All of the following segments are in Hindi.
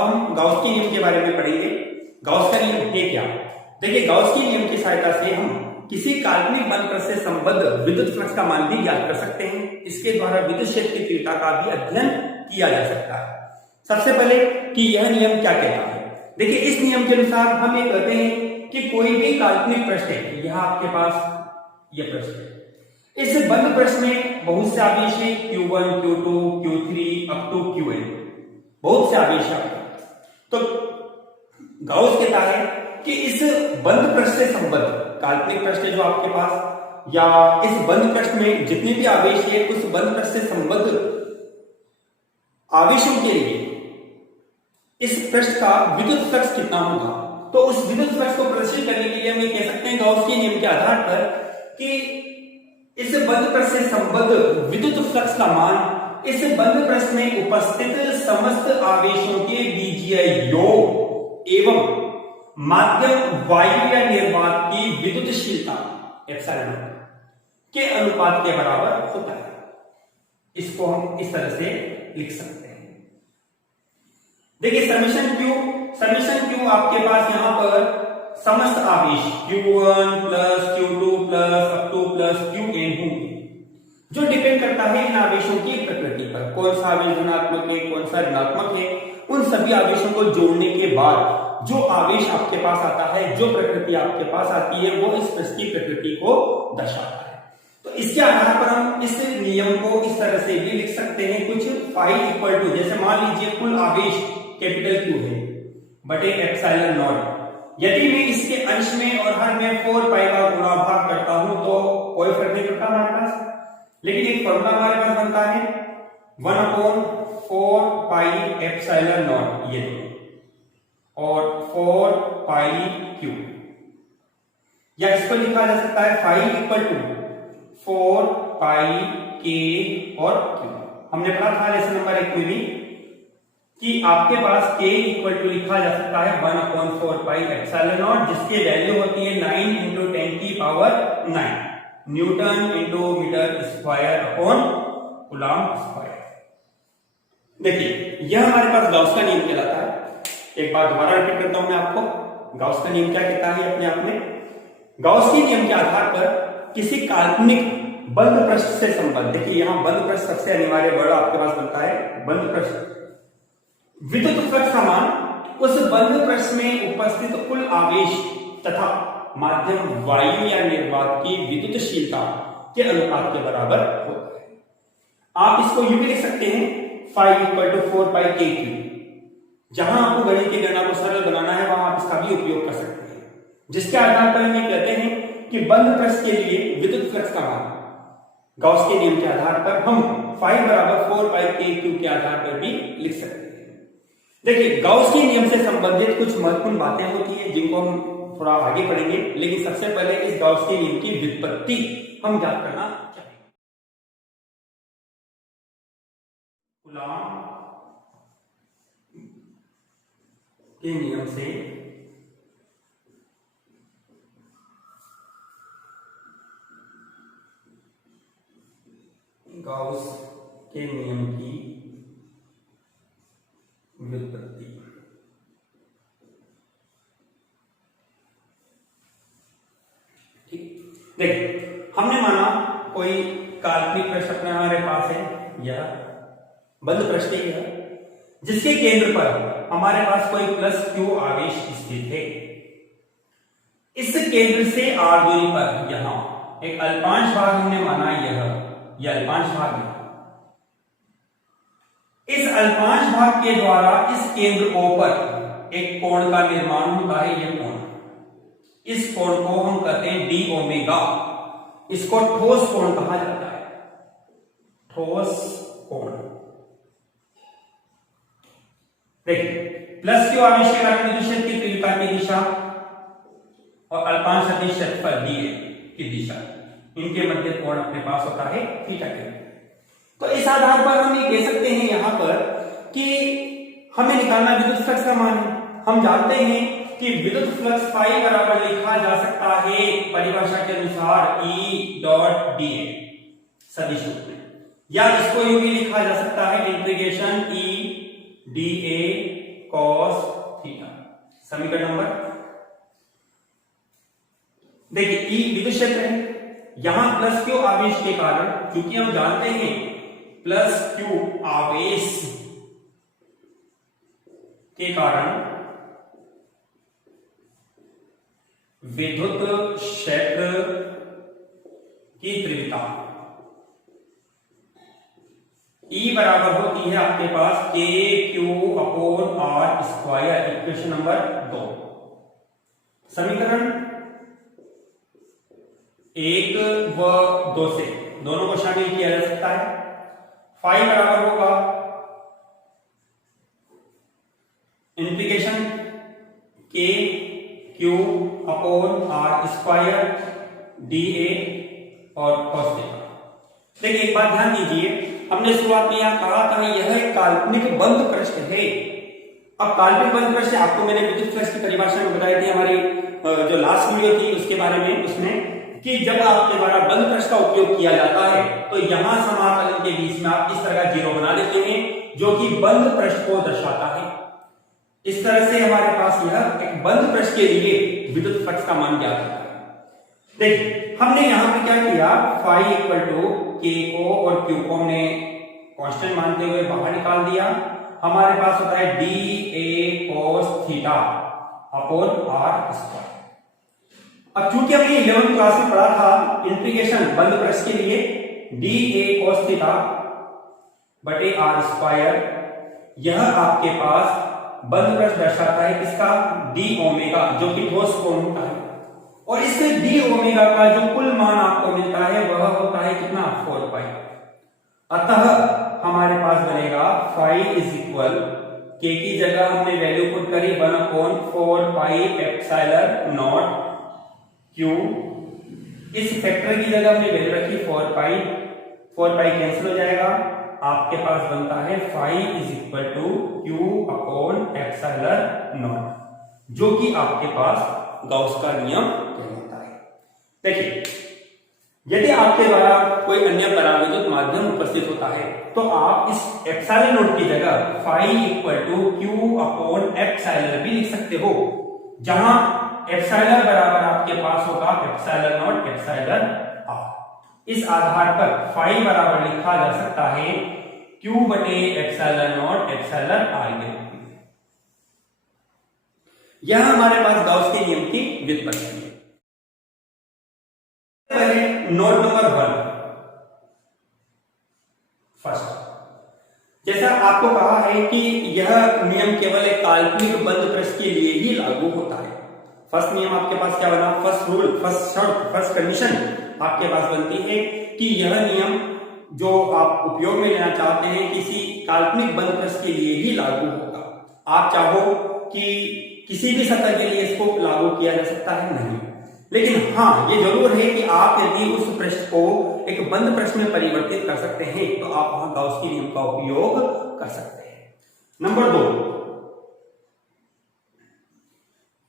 हम गाउस के नियम के बारे में पढ़ेंगे। गाउस का नियम है क्या? देखिए, गाउस के नियम की सहायता से हम किसी काल्पनिक बल पथ से संबद्ध विद्युत फ्लक्स का मान भी ज्ञात कर सकते हैं। इसके द्वारा विद्युत क्षेत्र की तीव्रता का भी अध्ययन किया जा सकता है। सबसे पहले कि यह नियम क्या कहता है। देखिए, इस नियम के अनुसार हम ये कहते हैं कि कोई भी काल्पनिक पृष्ठ है, यह आपके पास यह पृष्ठ है, इस बंद पृष्ठ में बहुत से आवेश है, Q1, Q2, Q3 up to Qn, बहुत से आवेश है। तो गाउस कहता है कि इस बंद पृष्ठ से संबद्ध काल्पनिक पृष्ठ जो आपके पास या इस बंद पृष्ठ में जितने भी आवेश है, उस बंद पृष्ठ से संबद्ध आवेशों के लिए इस पृष्ठ का विद्युत फ्लक्स कितना होगा। तो उस विद्युत फ्लक्स को प्रदर्शित करने के लिए हम ये कह सकते हैं गाउस के नियम के आधार पर कि इस बंद पृष्ठ से संबद्ध विद्युत फ्लक्स का मान इस बंद पृष्ठ में उपस्थित समस्त आवेशों के बीजीय योग एवं माध्यम वायु या निर्वात की विद्युतशीलता एप्सिलॉन के अनुपात के बराबर होता है। इसको हम इस तरह से लिख सकते हैं। देखिए, समेशन क्यू आपके पास यहां पर समस्त आवेश Q1 plus Q2 plus up two plus Qn होंगे, जो डिपेंड करता है इन आवेशों की प्रकृति पर। कौन सा आवेश धनात्मक है, कौन सा ऋणात्मक है, उन सभी आवेशों को जोड़ने के बाद जो आवेश आपके पास आता है, जो प्रकृति आपके पास आती है, वो इस पृष्ठ की प्रकृति को दर्शाता है। तो इसके आधार पर हम इस नियम को इस तरह से भी लिख सकते हैं, कुछ फाई इक्वल टू, जैसे मान लीजिए कुल आवेश कैपिटल Q है बटे एप्सिलॉन नॉट। यदि मैं इसके अंश में और हर में 4 पाई का गुणा भाग करता हूं तो कोई फर्क नहीं पड़ता हमारे पास, लेकिन एक फॉर्मूला हमारे पास बनता है 1/4 पाई एप्सिलॉन नॉट, ये दो, और 4 पाई Q, या इसको लिखा जा सकता है phi equal to 4 pi K और Q। हमने पढ़ा था लेसन नंबर 1 में भी कि आपके पास K इक्वल टू लिखा जा सकता है 1/4 पाई एप्सिलॉन नॉट, जिसकी वैल्यू होती है 9 × 10⁹ newton × metre square upon coulomb square. देखिए, यह हमारे पास गाउस का नियम कहलाता है। एक बार दोबारा रिपीट करता हूं मैं आपको, गाउस का नियम क्या कहता है अपने आप में। गाउस के नियम के आधार पर किसी काल्पनिक बंद पृष्ठ से संबद्ध, देखिए यहां बंद पृष्ठ सबसे अनिवार्य वर्ड आपके पास बनता है, बंद पृष्ठ, विद्युत फ्लक्स का मान उस बंद पृष्ठ में उपस्थित कुल आवेश तथा माध्यम वायु या निर्वात की विद्युतशीलता के अनुपात के बराबर होता है। आप इसको यूं भी लिख सकते हैं, phi equal to 4 pi KQ। जहां आपको गणित की गणना को सरल बनाना है, वहां आप इसका भी उपयोग कर सकते हैं, जिसके आधार पर हम ये कहते हैं कि बंद पृष्ठ के लिए विद्युत फ्लक्स का मान गाउस के नियम के आधार पर हम फाई बराबर 4 पाई KQ के आधार पर भी लिख सकते हैं। देखिए, गाउस के नियम से संबंधित कुछ महत्वपूर्ण बातें होती हैं जिनको हम थोड़ा आगे पढ़ेंगे, लेकिन सबसे पहले इस गाउस के नियम की व्युत्पत्ति हम ज्ञात करना चाहेंगे। कूलम्ब के नियम से गाउस के नियम की व्युत्पत्ति। ठीक, देखिए हमने माना कोई काल्पनिक पृष्ठ अपने हमारे पास है, यह बंद पृष्ठ है, जिसके केंद्र पर हमारे पास कोई प्लस Q आवेश स्थित है। इस केंद्र से r दूरी पर यहां एक अल्पांश भाग हमने माना, यह अल्पांश भाग है। इस अल्पांश भाग के द्वारा इस केंद्र O पर एक कोण का निर्माण होता है, यह कोण। इस कोण को हम कहते हैं d ओमेगा। इसको ठोस कोण कहा जाता है, ठोस कोण। देखिए, प्लस Q आवेश के कारण विद्युत क्षेत्र की तीव्रता की दिशा और अल्पांश सदिश क्षेत्रफल dA की दिशा, इनके मध्य कोण अपने पास होता है थीटा के। तो इस आधार पर हम ये कह सकते हैं यहां पर कि हमें निकालना विद्युत फ्लक्स का मान है। हम जानते हैं कि विद्युत फ्लक्स फाई बराबर लिखा जा सकता है परिभाषा के अनुसार E.dA सदिश रूप में, या इसको यूं भी लिखा जा सकता है integration E dA cos theta. समीकरण नंबर, देखिए E विद्युत क्षेत्र है, यहां प्लस क्यू आवेश के कारण, क्योंकि हम जानते हैं प्लस क्यू आवेश के कारण विद्युत क्षेत्र की तीव्रता E बराबर होती है आपके पास K Q upon R square. Equation number 2। समीकरण 1 व 2 से दोनों को शामिल किया जा सकता है। फाई बराबर होगा integration K Q upon R square D A और cos थीटा। देखिए एक बात ध्यान दीजिए, हमने शुरुआत में यहां कहा था यह एक काल्पनिक बंद पृष्ठ है। अब काल्पनिक बंद पृष्ठ आपको मैंने विद्युत फ्लक्स की परिभाषा में बताई थी हमारी जो लास्ट वीडियो थी उसके बारे में, उसमें कि जब आपके द्वारा बंद पृष्ठ का उपयोग किया जाता है तो यहां समाकलन के बीच में आप इस तरह का जीरो बना लेते हैं जो कि बंद पृष्ठ को दर्शाता है। इस तरह से हमारे पास यह एक बंद पृष्ठ के लिए विद्युत फ्लक्स का मान ज्ञात होता है। देखिए हमने यहां पे क्या किया, फाई इक्वल टू के को और क्यू को हमने कांस्टेंट मानते हुए बाहर निकाल दिया। हमारे पास होता है D A cos theta upon R square. अब चूंकि हमने 11th क्लास में पढ़ा था इंटीग्रेशन बंद पृष्ठ के लिए डी ए cos थीटा बटे आर स्क्वायर, यह आपके पास बंद पृष्ठ दर्शाता है किसका, डी ओमेगा, जो कि ठोस कोण होता है। और इससे डी ओमेगा का जो कुल मान आपको मिलता है वह होता है कितना, 4 पाई। अतः हमारे पास बनेगा फाई इज इक्वल, के की जगह हमने वैल्यू पुट करी 1/4 पाई एप्सिलॉन नॉट क्यू, इस फैक्टर की जगह हमने वैल्यू रखी 4 पाई कैंसिल हो जाएगा, आपके पास बनता है phi is equal to Q upon epsilon naught, जो कि आपके पास गॉस का नियम कहलाता है। देखिए यदि आपके द्वारा कोई अन्य पराविद्युत माध्यम उपस्थित होता है तो आप इस एप्सिलॉन नॉट की जगह phi equal to Q upon epsilon भी लिख सकते हो, जहां एप्सिलॉन बराबर आपके पास होगा एप्सिलॉन नॉट एप्सिलॉन आर। इस आधार पर फाई बराबर लिखा जा सकता है क्यू बटे एप्सिलॉन नॉट एप्सिलॉन आर के रूप में। यह हमारे पास गॉस के नियम की व्युत्पत्ति है। पहले नोट नंबर 1 फर्स्ट, जैसा आपको कहा है कि यह नियम केवल एक काल्पनिक बंद पृष्ठ के लिए ही लागू होता है। फर्स्ट नियम आपके पास क्या बना, फर्स्ट रूल, फर्स्ट शर्त, फर्स्ट कंडीशन आपके पास बनती है कि यह नियम जो आप उपयोग में लेना चाहते हैं किसी काल्पनिक बंद पृष्ठ के लिए ही लागू होगा। आप चाहो कि किसी भी सतह के लिए इसको लागू किया जा सकता है, नहीं, लेकिन हाँ ये जरूर है कि आप यदि उस पृष्ठ को एक बंद पृष्ठ में परिवर्तित कर सकते हैं तो आप वहां गॉस के नियम का उपयोग कर सकते हैं। नंबर 2,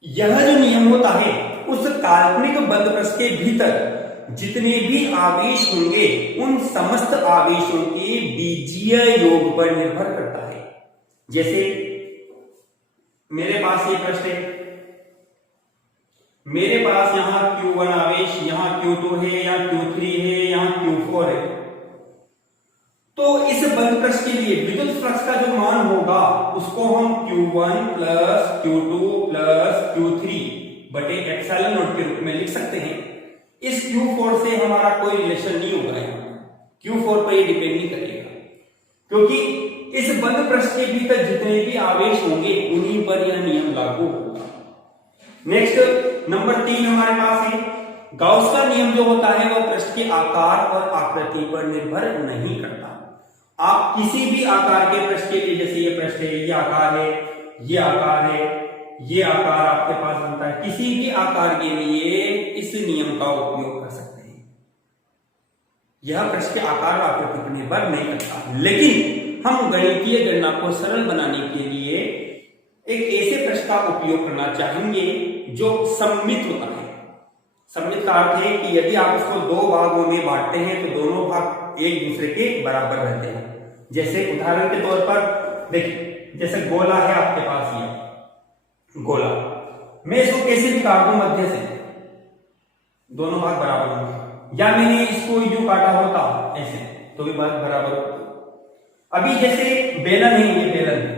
यह जो नियम होता है उस काल्पनिक बंद पृष्ठ के भीतर जितने भी आवेश होंगे उन समस्त आवेशों के बीजीय योग पर निर्भर करता है। जैसे मेरे पास ये पृष्ठ है, मेरे पास यहां Q1 आवेश, यहां Q2 है, यहां Q3 है, यहां Q4 है, तो इस बंद पृष्ठ के लिए विद्युत फ्लक्स का जो मान होगा उसको हम Q1 plus Q2 plus Q3 बटे एप्सिलॉन नॉट के रूप में लिख सकते हैं। इस Q4 से हमारा कोई रिलेशन नहीं होगा, Q4 पर ये डिपेंड नहीं करेगा, क्योंकि इस बंद पृष्ठ के भीतर जितने भी आवेश होंगे उन्हीं पर यह नियम लागू होगा। नेक्स्ट नंबर 3 हमारे पास है, गॉस का नियम जो होता है वह पृष्ठ के आकार और आकृति पर निर्भर नहीं करता। आप किसी भी आकार के पृष्ठ के लिए, जैसे ये पृष्ठ है, ये आकार है, ये आकार है, ये आकार आपके पास बनता है, किसी भी आकार के लिए इस नियम का उपयोग कर सकते हैं। यह पृष्ठ के आकार और आकृति पर निर्भर नहीं करता, लेकिन हम गणितीय गणना को सरल बनाने के लिए एक ऐसे पृष्ठ का उपयोग करना चाहेंगे जो सममित होता है। सममित का अर्थ है कि यदि आप इसको 2 भागों में बांटते हैं तो दोनों भाग एक दूसरे के बराबर रहते हैं। जैसे उदाहरण के तौर पर देखिए, जैसे गोला है आपके पास, ये गोला, मैं इसको कैसे भी काट दूं मध्य से, दोनों भाग बराबर होंगे, या मैंने इसको यूं काटा होता ऐसे तो भी भाग बराबर होता। अभी जैसे बेलन है, ये बेलन है,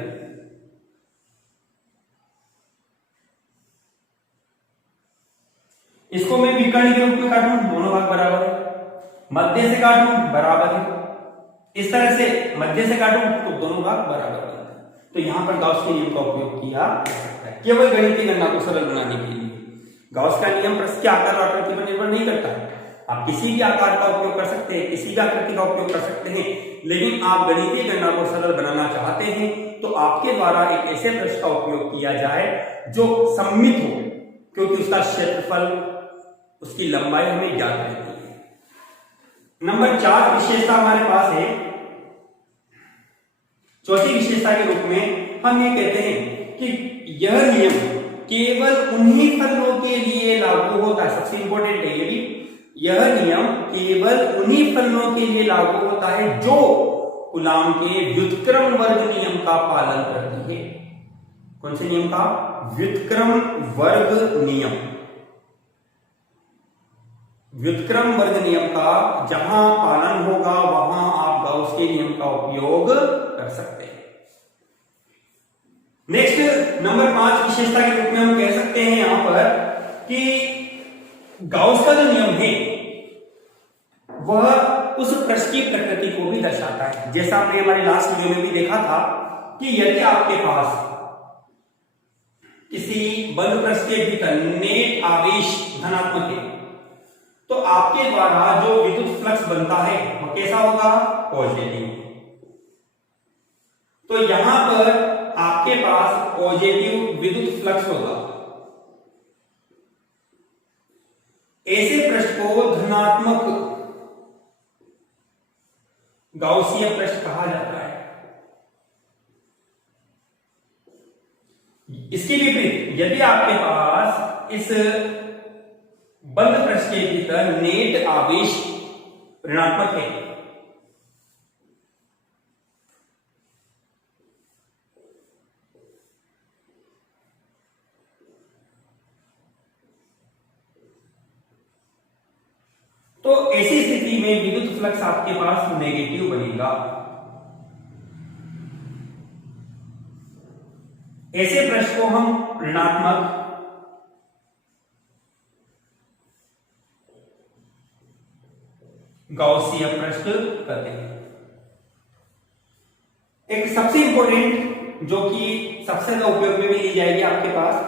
इसको मैं विकर्ण के रूप में काटूं, दोनों भाग बराबर है, मध्य से काटूं बराबर है, इस तरह से मध्य से काटूं तो दोनों भाग बराबर है। तो यहां पर गाउस के नियम का उपयोग किया जा सकता है केवल गणितीय गणना को सरल बनाने के लिए। गाउस का नियम प्रश्न के आकार और आकृति पर निर्भर नहीं करता है, आप किसी भी आकार का उपयोग कर सकते हैं, किसी भी आकृति का उपयोग कर सकते हैं, लेकिन आप गणितीय गणना को सरल बनाना चाहते हैं तो आपके द्वारा एक ऐसे पृष्ठ का उपयोग किया जाए जो सममित हो, क्योंकि उसका क्षेत्रफल, उसकी लंबाई हमें ज्ञात रहती है। नंबर 4 विशेषता हमारे पास है, चौथी विशेषता के रूप में हम ये कहते हैं कि यह नियम केवल उन्हीं फलनों के लिए लागू होता है, सबसे इंपॉर्टेंट है ये भी, यह नियम केवल उन्हीं फलनों के लिए लागू होता है जो कूलॉम के व्युत्क्रम वर्ग नियम का पालन करती है। कौन से नियम का? व्युत्क्रम वर्ग नियम। व्युत्क्रम वर्ग नियम का जहां पालन होगा वहां आप गाउस के नियम का उपयोग कर सकते हैं। नेक्स्ट नंबर 5 विशेषता के रूप में हम कह सकते हैं यहां पर कि गाउस का जो नियम है वह उस पृष्ठ की प्रकृति को भी दर्शाता है। जैसा आपने हमारे लास्ट वीडियो में भी देखा था कि यदि आपके पास किसी बंद पृष्ठ के भीतर नेट आवेश धनात्मक है तो आपके द्वारा जो विद्युत फ्लक्स बनता है वह कैसा होगा? पॉजिटिव। तो यहां पर आपके पास पॉजिटिव विद्युत फ्लक्स होगा। ऐसे पृष्ठ को धनात्मक गाउसीय पृष्ठ कहा जाता है। इसके विपरीत यदि आपके पास इस बंद पृष्ठ के भीतर नेट आवेश ऋणात्मक है तो ऐसी स्थिति में विद्युत फ्लक्स आपके पास नेगेटिव बनेगा। ऐसे पृष्ठ को हम ऋणात्मक गाउसीय पृष्ठ कहते हैं। एक सबसे इंपॉर्टेंट जो कि सबसे ज्यादा उपयोग में भी ली जाएगी आपके पास,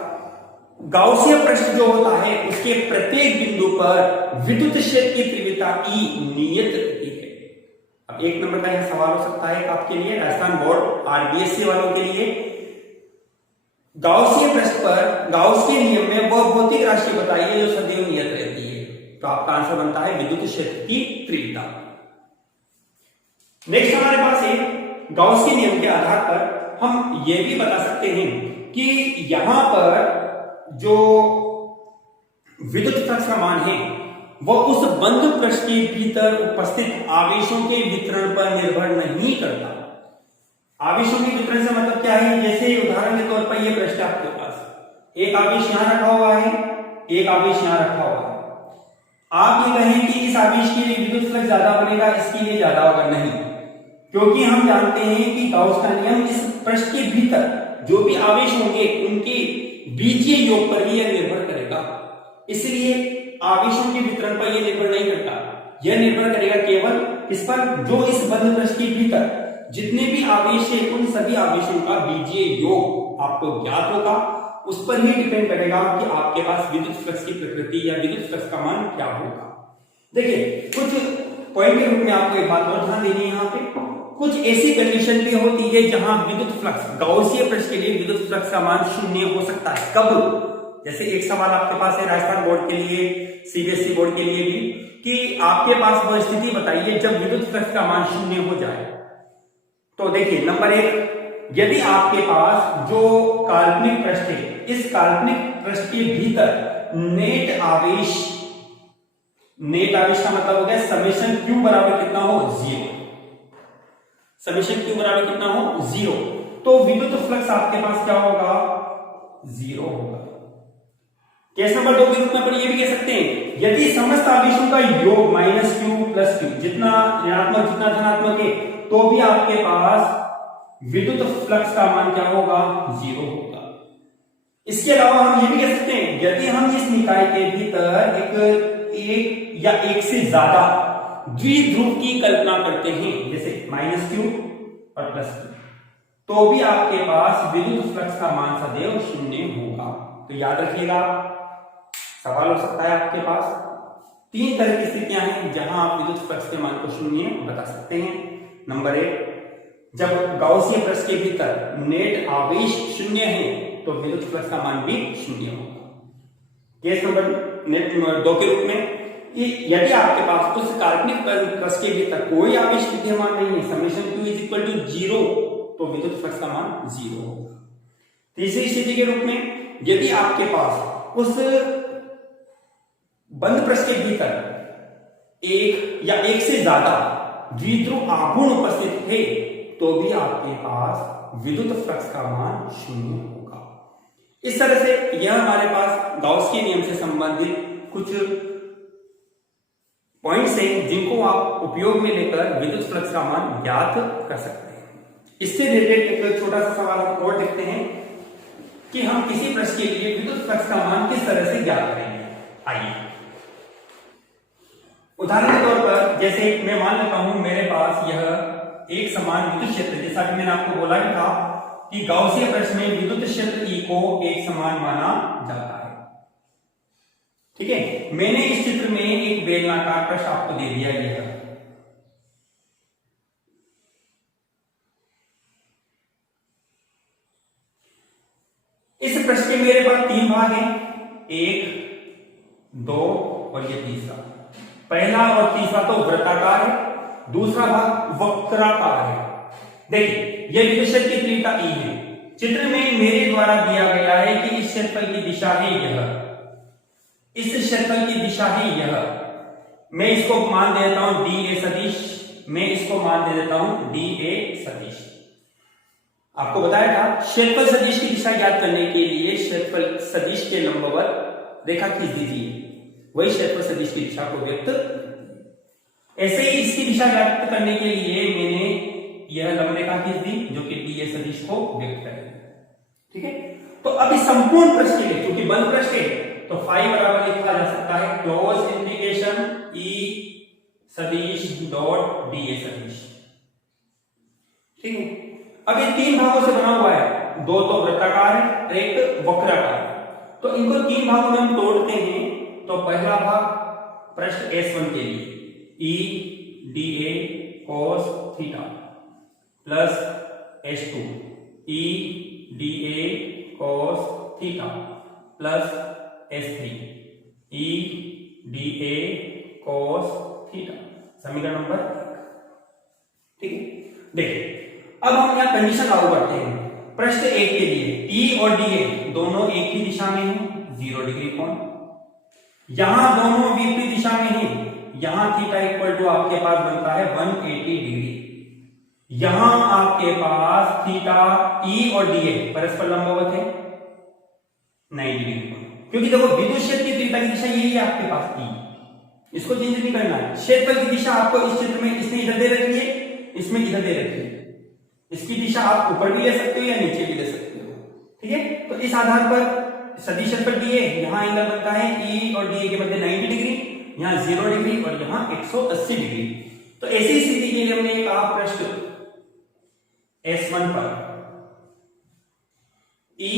गाउसीय पृष्ठ जो होता है उसके प्रत्येक बिंदु पर विद्युत क्षेत्र की तीव्रता E नियत रहती है। अब एक नंबर का यह सवाल हो सकता है आपके लिए, राजस्थान बोर्ड RBSC वालों के लिए, गाउसीय पृष्ठ पर गाउस के नियम में वह भौतिक राशि बताइए जो सदैव नियत रहती है। तो आपका आंसर बनता है विद्युत क्षेत्र की तीव्रता। नेक्स्ट हमारे पास है गाउस के नियम के आधार पर हम यह भी बता सकते हैं कि यहां पर जो विद्युत फ्लक्स का मान है वह उस बंद पृष्ठ के भीतर उपस्थित आवेशों के वितरण पर निर्भर नहीं करता। आवेशों के वितरण से मतलब क्या है? जैसे उदाहरण के तौर पर यह पृष्ठ आपके पास एक आवेश यहां रखा हुआ है, एक आवेश यहां रखा हुआ है। आप ये कहें कि इस आवेश के लिए विद्युत फ्लक्स ज्यादा बनेगा, इसके लिए ज्यादा होगा, नहीं, क्योंकि हम जानते हैं कि गाउस का नियम इस पृष्ठ के भीतर जो भी आवेश होंगे उनके बीजीय योग पर ही यह निर्भर करेगा। इसलिए आवेशों के वितरण पर यह निर्भर नहीं करता, यह निर्भर करेगा केवल इस पर जो इस बंद पृष्ठ के भीतर जितने भी आवेश है उन सभी आवेशों का बीजीय योग आपको ज्ञात होगा। उस पर ही डिपेंड करेगा कि आपके पास विद्युत फ्लक्स की प्रकृति या विद्युत फ्लक्स का मान क्या होगा। देखिए कुछ पॉइंट के रूप में आपको एक बात और ध्यान देनी है, यहाँ पे कुछ ऐसी कंडीशन भी होती है जहां विद्युत फ्लक्स गाउसीय पृष्ठ के लिए विद्युत फ्लक्स का मान शून्य हो सकता है। कब? जैसे एक सवाल आपके पास है राजस्थान बोर्ड के लिए, CBSE बोर्ड के लिए भी, कि आपके पास वह स्थिति बताइए जब विद्युत फ्लक्स का मान शून्य हो जाए। तो देखिए नंबर 1, यदि आपके पास जो काल्पनिक पृष्ठ है इस काल्पनिक पृष्ठ के भीतर नेट आवेश का मतलब हो गया समेशन Q बराबर कितना हो? 0। समेशन Q बराबर कितना हो? 0। तो विद्युत फ्लक्स आपके पास क्या होगा, 0 होगा। केस नंबर 2 के रूप में अपन ये भी कह सकते हैं, यदि समस्त आवेशों का योग माइनस क्यू प्लस क्यू, जितना ऋणात्मक जितना धनात्मक है, तो भी आपके पास विद्युत फ्लक्स का मान क्या होगा, 0 होगा। इसके अलावा हम ये भी कह सकते हैं, यदि हम इस निकाय के भीतर एक या एक से ज्यादा द्विध्रुव की कल्पना करते हैं, जैसे माइनस क्यू और प्लस क्यू, तो भी आपके पास विद्युत फ्लक्स का मान सदैव 0 होगा। तो याद रखिएगा, सवाल हो सकता है आपके पास 3 तरह की स्थितियां हैं जहां आप विद्युत फ्लक्स के मान को 0 बता सकते हैं। नंबर 1, जब गाउसियन पृष्ठ के भीतर नेट आवेश 0 है तो विद्युत फ्लक्स का मान भी 0 होगा। केस नंबर 2 के रूप में, यदि आपके पास उस काल्पनिक पृष्ठ के भीतर कोई आवेश विद्यमान नहीं है, summation Q is equal to 0, तो विद्युत फ्लक्स का मान 0 होगा। तीसरी स्थिति के रूप में, यदि आपके पास उस बंद पृष्ठ के भीतर एक या एक से ज्यादा द्विध्रुव आघूर्ण उपस्थित है, तो भी आपके पास विद्युत फ्लक्स का मान 0 होगा। इस तरह से यह हमारे पास गाउस के नियम से संबंधित कुछ पॉइंट्स हैं जिनको आप उपयोग में लेकर विद्युत फ्लक्स का मान ज्ञात कर सकते हैं। इससे रिलेटेड एक छोटा सा सवाल हम और देखते हैं कि हम किसी पृष्ठ के लिए विद्युत फ्लक्स का मान किस तरह से ज्ञात करेंगे। आइए, उदाहरण के तौर पर जैसे मैं मान लेता हूं मेरे पास यह एक समान विद्युत क्षेत्र, जैसा कि मैंने आपको बोला भी था कि गाउसियन पृष्ठ में विद्युत क्षेत्र E को एक समान माना जाता है। ठीक है, मैंने इस चित्र में एक बेलनाकार पृष्ठ आपको दे दिया। यह इस पृष्ठ के मेरे पास 3 भाग हैं, 1, 2 और ये तीसरा। पहला और तीसरा तो वृत्ताकार है, दूसरा भाग वक्राकार है। देखिए, यह विद्युत क्षेत्र की तीव्रता E है। चित्र में मेरे द्वारा दिया गया है कि इस क्षेत्रफल की दिशा है यह, इस क्षेत्रफल की दिशा है यह। मैं इसको मान दे देता हूं dA सदिश, मैं इसको मान दे देता हूं dA सदिश। आपको बताया था क्षेत्रफल सदिश की दिशा ज्ञात करने के लिए क्षेत्रफल सदिश के लंबवत रेखा खींच दीजिए, वही क्षेत्रफल सदिश की दिशा को व्यक्त। ऐसे ही इसकी दिशा व्यक्त करने के लिए मैंने यह लंब रेखा खींच दी जो कि dA सदिश को व्यक्त करेगी। ठीक है, तो अब इस संपूर्ण पृष्ठ के लिए, क्योंकि बंद पृष्ठ है, तो फाई बराबर लिखा जा सकता है क्लोज इंटीग्रेशन E सदिश डॉट dA सदिश। ठीक है, अब ये 3 भागों से बना हुआ है, 2 तो वृत्ताकार है और एक वक्राकार है। तो इनको 3 भागों में हम तोड़ते हैं। तो पहला भाग पृष्ठ S1 के लिए E dA cos theta plus S2 E dA cos theta plus S3 E dA cos theta, समीकरण नंबर 1। ठीक है, देखिए अब हम यहां कंडीशन लागू करते हैं। पृष्ठ 1 के लिए E और dA दोनों एक ही दिशा में हैं, 0 डिग्री कोण। यहां दोनों विपरीत दिशा में हैं, यहां थीटा इक्वल टू आपके पास बनता है 180 डिग्री। यहां आपके पास थीटा E और dA परस्पर लंबवत है 90 डिग्री कोण, क्योंकि देखो विद्युत क्षेत्र की तीव्रता की दिशा यही है आपके पास E, इसको चेंज नहीं करना है। क्षेत्रफल की दिशा आपको इस चित्र में इसने इधर दे रखी है, इसमें इधर दे रखी है। इसकी दिशा आप ऊपर भी ले सकते हो या नीचे भी ले सकते हो। ठीक है, तो इस आधार पर सदिश क्षेत्रफल dA, यहां एंगल बनता है E और dA के मध्य 90 डिग्री, यहां 0 डिग्री और यहां 180 डिग्री। तो ऐसी स्थिति के लिए हमने कहा पृष्ठ S1 पर E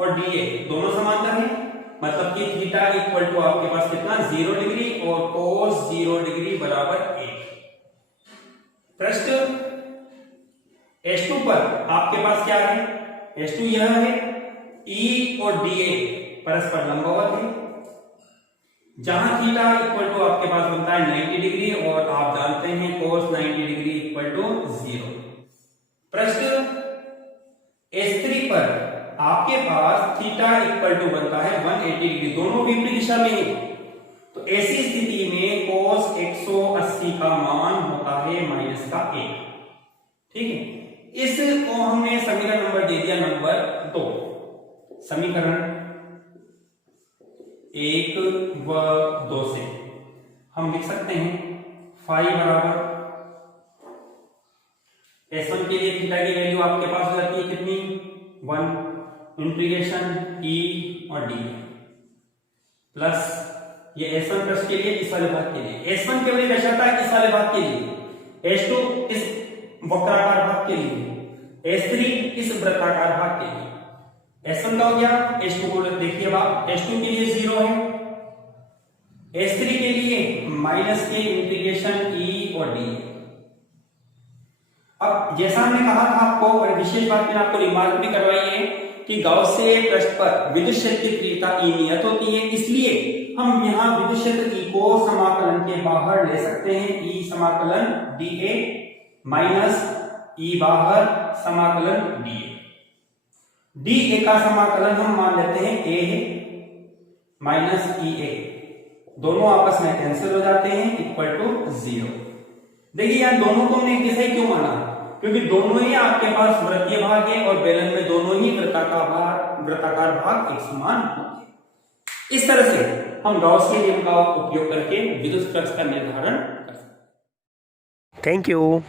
और dA दोनों समांतर हैं, मतलब कि थीटा इक्वल टू आपके पास कितना 0 डिग्री और cos 0 डिग्री बराबर 1। पृष्ठ S2 पर आपके पास क्या है, S2 यह है, E और dA परस्पर लंबवत है, जहां थीटा इक्वल टू आपके पास बनता है 90 डिग्री और आप जानते हैं cos 90 डिग्री इक्वल टू 0। पृष्ठ S3 पर आपके पास थीटा इक्वल टू बनता है 180 डिग्री, दोनों विपरीत दिशा में है। तो ऐसी स्थिति में cos 180 का मान होता है -1। ठीक है, इसको हमने समीकरण नंबर दे दिया नंबर 2। समीकरण 1 व 2 से हम लिख सकते हैं फाई बराबर S1 के लिए थीटा की वैल्यू आपके पास हो जाती है कितनी 1 इंटीग्रेशन E और D प्लस ये S1 पृष्ठ के लिए इस वाले भाग के लिए S1 केवल एक दर्शाता है इस वाले भाग के लिए, S2 इस वक्राकार भाग के लिए, S3 इस वृत्ताकार भाग के लिए। S1 का हो गया, S2 को देखिए आप, S2 के लिए 0 है, S3 के लिए माइनस के इंटीग्रेशन E और D। अब जैसा हमने कहा था आपको, और विशेष बात मैंने आपको रिमार्क भी करवाई है कि गॉसियन पृष्ठ पर विद्युत क्षेत्र की तीव्रता E नियत होती है, इसलिए हम यहाँ विद्युत क्षेत्र E को समाकलन के बाहर ले सकते हैं। E समाकलन dA माइनस E बाहर समाकलन dA। dA का समाकलन हम मान लेते हैं A है माइनस EA, दोनों आपस में कैंसिल हो जाते हैं, इक्वल टू 0। देखिए यहाँ दोनों को हमने एक जैसा ही क्यों माना, क्योंकि दोनों ही आपके पास वृत्तीय भाग है और बेलन में दोनों ही वृत्ताकार भाग एक समान होते हैं। इस तरह से हम गॉस के नियम का उपयोग करके विद्युत फ्लक्स का निर्धारण कर सकते हैं। Thank you.